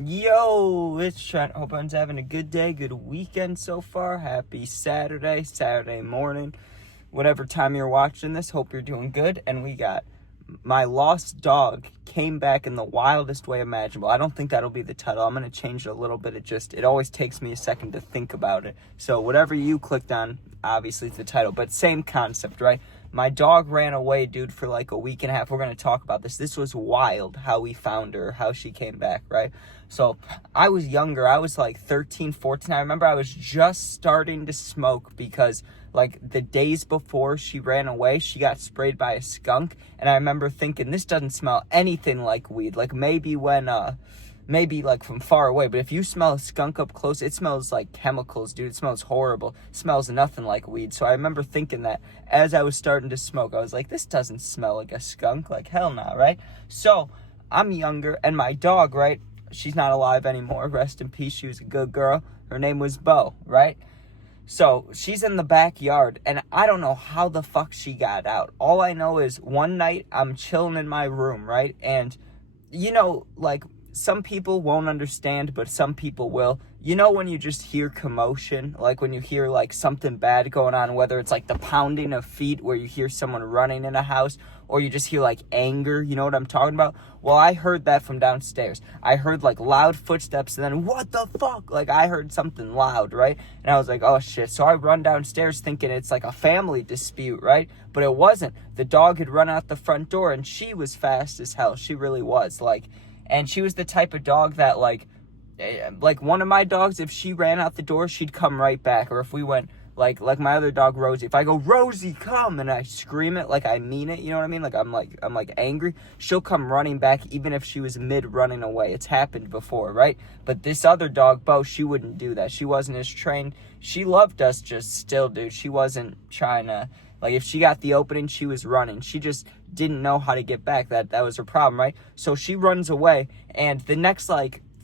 Yo, it's Trent. Hope everyone's having a good day, good weekend so far. Happy Saturday morning, whatever time you're watching this. Hope you're doing good. And we got my lost dog came back in the wildest way imaginable. I don't think that'll be the title. I'm going to change it a little bit. It always takes me a second to think about it. So whatever you clicked on, obviously it's the title, but same concept, right? My dog ran away, dude, for like a week and a half. We're going to talk about this. This was wild how we found her, how she came back, right? So I was younger. I was like 13, 14. I remember I was just starting to smoke because like the days before she ran away, she got sprayed by a skunk. And I remember thinking, this doesn't smell anything like weed. Like maybe like from far away, but if you smell a skunk up close, it smells like chemicals, dude. It smells horrible. It smells nothing like weed. So I remember thinking that as I was starting to smoke, I was like, this doesn't smell like a skunk. Like, hell no, right? So I'm younger, and my dog, right? She's not alive anymore. Rest in peace. She was a good girl. Her name was Bo, right? So she's in the backyard, and I don't know how the fuck she got out. All I know is one night I'm chilling in my room, right? And, like, some people won't understand, but some people will. You know when you just hear commotion? Like when you hear like something bad going on, whether it's like the pounding of feet where you hear someone running in a house, or you just hear like anger, you know what I'm talking about? Well, I heard that from downstairs. I heard like loud footsteps, and then what the fuck? Like I heard something loud, right? And I was like, oh shit. So I run downstairs thinking it's like a family dispute, right? But it wasn't. The dog had run out the front door, and she was fast as hell. She really was. And she was the type of dog that, like one of my dogs, if she ran out the door, she'd come right back. Or if we went, like my other dog, Rosie, if I go, Rosie, come, and I scream it like I mean it, you know what I mean? Like I'm angry, she'll come running back even if she was mid-running away. It's happened before, right? But this other dog, Bo, she wouldn't do that. She wasn't as trained. She loved us just still, dude. She wasn't trying to... Like, if she got the opening, she was running. She just didn't know how to get back. That was her problem, right? So she runs away, and the next,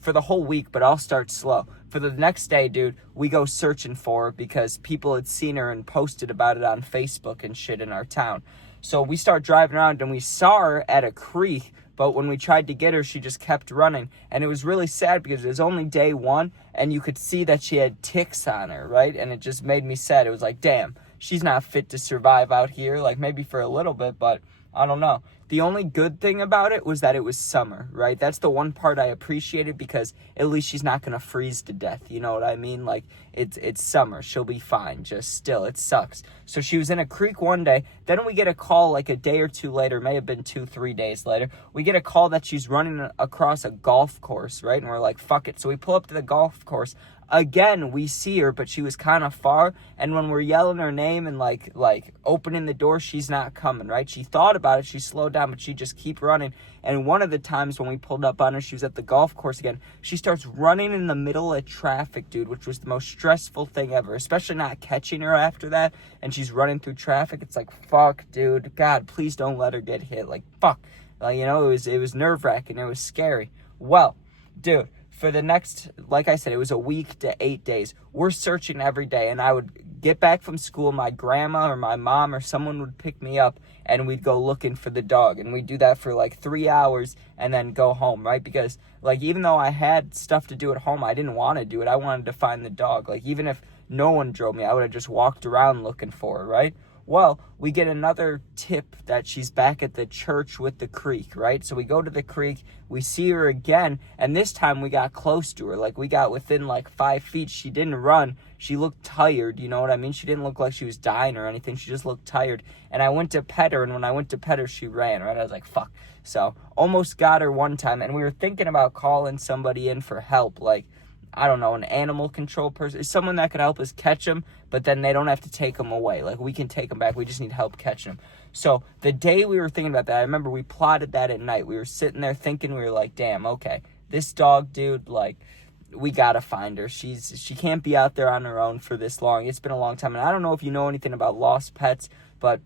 for the whole week, but I'll start slow. For the next day, dude, we go searching for her because people had seen her and posted about it on Facebook and shit in our town. So we start driving around, and we saw her at a creek, but when we tried to get her, she just kept running. And it was really sad because it was only day one, and you could see that she had ticks on her, right? And it just made me sad. It was like, damn. She's not fit to survive out here, like maybe for a little bit, but I don't know. The only good thing about it was that it was summer, right? That's the one part I appreciated because at least she's not going to freeze to death. You know what I mean? Like it's summer. She'll be fine. Just still, it sucks. So she was in a creek one day. Then we get a call like a day or two later, may have been 2-3 days later. We get a call that she's running across a golf course, right? And we're like, fuck it. So we pull up to the golf course. Again, we see her, but she was kind of far, and when we're yelling her name and like opening the door, she's not coming, right? She thought about it, she slowed down, but she just keep running. And one of the times when we pulled up on her, she was at the golf course again. She starts running in the middle of traffic, dude, which was the most stressful thing ever, especially not catching her after that, and she's running through traffic. It's like, fuck, dude, God, please don't let her get hit. Like, fuck. It was nerve-wracking, it was scary. Well, dude, for the next, like I said, it was a week to 8 days. We're searching every day, and I would get back from school, my grandma or my mom or someone would pick me up, and we'd go looking for the dog. And we'd do that for like 3 hours and then go home, right? Because, like, even though I had stuff to do at home, I didn't want to do it. I wanted to find the dog. Like, even if no one drove me, I would have just walked around looking for her, right? Well, we get another tip that she's back at the church with the creek, right? So we go to the creek, we see her again, and this time we got close to her. Like, we got within like 5 feet. She didn't run. She looked tired, you know what I mean? She didn't look like she was dying or anything. She just looked tired. And I went to pet her, and when I went to pet her, she ran, right? I was like, fuck. So almost got her one time, and we were thinking about calling somebody in for help, like, I don't know, an animal control person, someone that could help us catch them, but then they don't have to take them away. Like, we can take them back. We just need help catching them. So the day we were thinking about that, I remember we plotted that at night. We were sitting there thinking, we were like, damn, okay, this dog, dude, like, we got to find her. She can't be out there on her own for this long. It's been a long time. And I don't know if you know anything about lost pets, but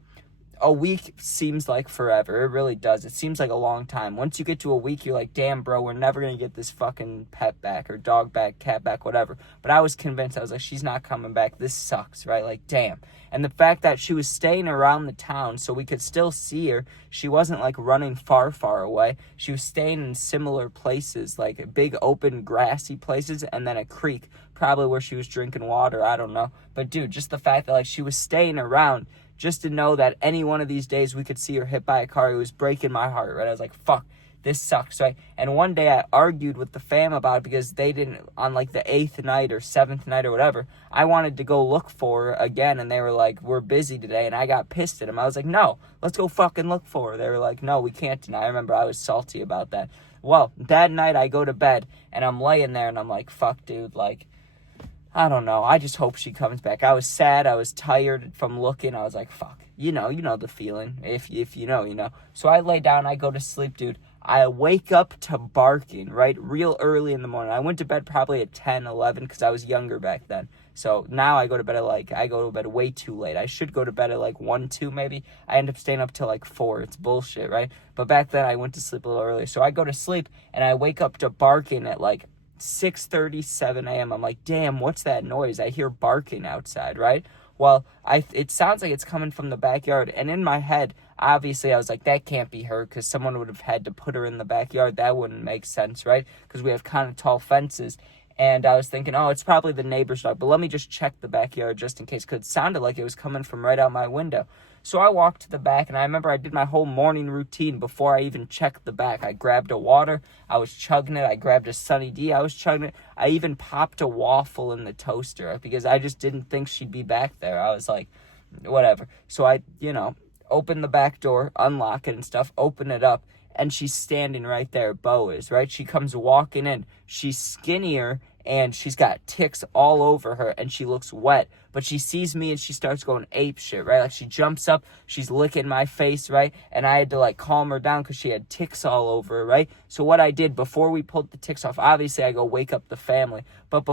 a week seems like forever. It really does. It seems like a long time. Once you get to a week, you're like, damn, bro, we're never going to get this fucking pet back or dog back, cat back, whatever. But I was convinced. I was like, she's not coming back. This sucks, right? Like, damn. And the fact that she was staying around the town so we could still see her. She wasn't like running far, far away. She was staying in similar places, like big open grassy places, and then a creek, probably where she was drinking water. I don't know. But dude, just the fact that like she was staying around, just to know that any one of these days we could see her hit by a car, it was breaking my heart, right? I was like, fuck, this sucks, right? And one day I argued with the fam about it because they didn't, on like the 8th night or 7th night or whatever, I wanted to go look for her again, and they were like, we're busy today, and I got pissed at them. I was like, no, let's go fucking look for her. They were like, no, we can't tonight. I remember I was salty about that. Well, that night I go to bed, and I'm laying there, and I'm like, fuck, dude, like, I don't know. I just hope she comes back. I was sad. I was tired from looking. I was like, fuck. You know the feeling. If you know, you know. So I lay down. I go to sleep, dude. I wake up to barking, right? Real early in the morning. I went to bed probably at 10, 11 because I was younger back then. So now I go to bed way too late. I should go to bed at like 1, 2 maybe. I end up staying up till like 4. It's bullshit, right? But back then I went to sleep a little early. So I go to sleep and I wake up to barking at like 6:30, 7 a.m. I'm like, damn, what's that noise? I hear barking outside, right? Well, it sounds like it's coming from the backyard. And in my head, obviously, I was like, that can't be her because someone would have had to put her in the backyard. That wouldn't make sense, right? Because we have kind of tall fences. And I was thinking, oh, it's probably the neighbor's dog. But let me just check the backyard just in case, because it sounded like it was coming from right out my window. So I walked to the back, and I remember I did my whole morning routine before I even checked the back. I grabbed a water. I was chugging it. I grabbed a Sunny D. I was chugging it. I even popped a waffle in the toaster because I just didn't think she'd be back there. I was like, whatever. So I, open the back door, unlock it and stuff, open it up, and she's standing right there. Bo is, right? She comes walking in. She's skinnier, and she's got ticks all over her, and she looks wet. But she sees me, and she starts going ape shit, right? Like, she jumps up, she's licking my face, right? And I had to, like, calm her down because she had ticks all over her, right? So what I did, before we pulled the ticks off, obviously I go wake up the family. But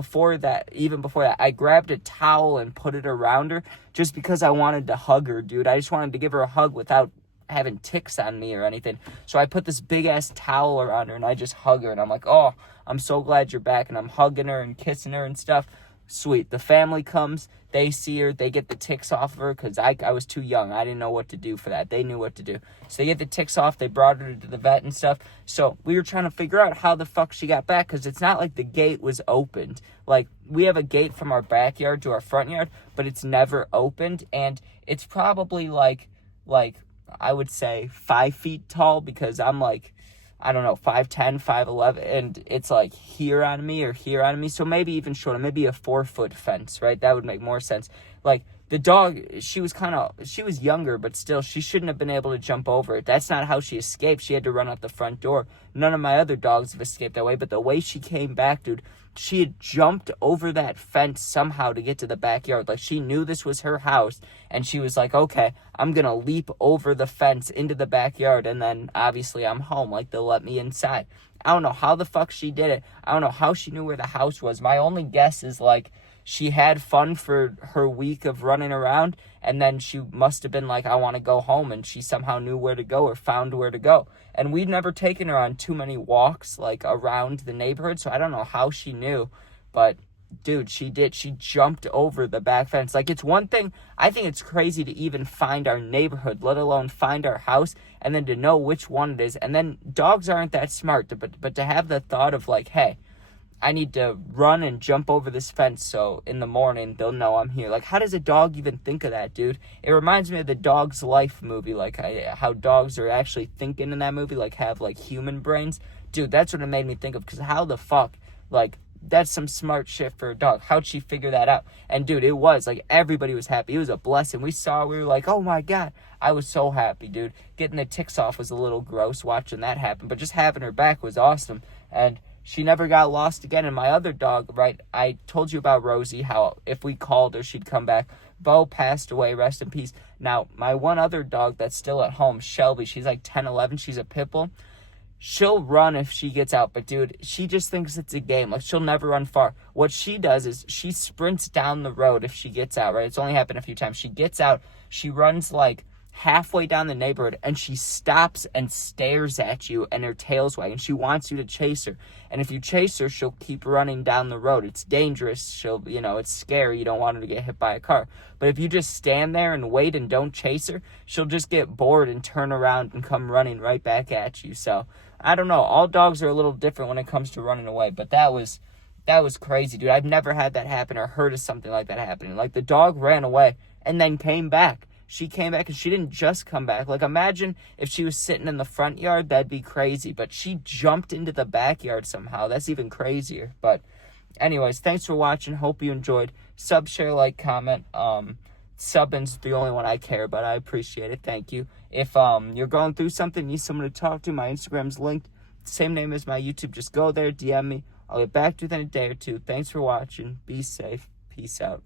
even before that, I grabbed a towel and put it around her just because I wanted to hug her, dude. I just wanted to give her a hug without having ticks on me or anything. So I put this big ass towel around her and I just hug her, and I'm like, oh, I'm so glad you're back. And I'm hugging her and kissing her and stuff. Sweet. The family comes, they see her, they get the ticks off of her because I was too young. I didn't know what to do for that. They knew what to do. So they get the ticks off, they brought her to the vet and stuff. So we were trying to figure out how the fuck she got back, because it's not like the gate was opened. Like, we have a gate from our backyard to our front yard, but it's never opened, and it's probably like I would say 5 feet tall, because I'm like, I don't know, 5'10", 5'11", and it's like here on me or here on me. So maybe even shorter, maybe a 4-foot fence, right? That would make more sense. Like, the dog, she was younger, but still, she shouldn't have been able to jump over it. That's not how she escaped. She had to run out the front door. None of my other dogs have escaped that way, but the way she came back, dude, she had jumped over that fence somehow to get to the backyard. Like, she knew this was her house, and she was like, okay, I'm going to leap over the fence into the backyard, and then, obviously, I'm home. Like, they'll let me inside. I don't know how the fuck she did it. I don't know how she knew where the house was. My only guess is, like, she had fun for her week of running around, and then she must have been like, I want to go home, and she somehow knew where to go or found where to go. And we'd never taken her on too many walks, like, around the neighborhood, so I don't know how she knew, but, dude, she did. She jumped over the back fence. Like, it's one thing, I think it's crazy to even find our neighborhood, let alone find our house, and then to know which one it is. And then dogs aren't that smart, but to have the thought of, like, hey, I need to run and jump over this fence so in the morning they'll know I'm here. Like, how does a dog even think of that, dude? It reminds me of the Dog's Life movie, like how dogs are actually thinking in that movie, like have like human brains. Dude, that's what it made me think of, because how the fuck, like, that's some smart shit for a dog. How'd she figure that out? And dude, it was like everybody was happy. It was a blessing. We were like, oh my God. I was so happy, dude. Getting the ticks off was a little gross watching that happen, but just having her back was awesome. And she never got lost again. And my other dog, right, I told you about Rosie, how if we called her, she'd come back. Bo passed away, rest in peace. Now, my one other dog that's still at home, Shelby, she's like 10, 11, she's a pit bull. She'll run if she gets out, but dude, she just thinks it's a game. Like, she'll never run far. What she does is she sprints down the road if she gets out, right? It's only happened a few times. She gets out, she runs like halfway down the neighborhood, and she stops and stares at you, and her tail's wagging. She wants you to chase her. And if you chase her, she'll keep running down the road. It's dangerous. She'll, it's scary. You don't want her to get hit by a car. But if you just stand there and wait and don't chase her, she'll just get bored and turn around and come running right back at you. So, I don't know. All dogs are a little different when it comes to running away. But that was crazy, dude. I've never had that happen or heard of something like that happening. Like, the dog ran away and then came back. She came back, and she didn't just come back. Like, imagine if she was sitting in the front yard, that'd be crazy. But she jumped into the backyard somehow. That's even crazier. But anyways, thanks for watching. Hope you enjoyed. Sub, share, like, comment. Subbing's the only one I care about. I appreciate it. Thank you. If you're going through something, need someone to talk to, my Instagram's linked. Same name as my YouTube. Just go there, DM me. I'll get back to you within a day or two. Thanks for watching. Be safe. Peace out.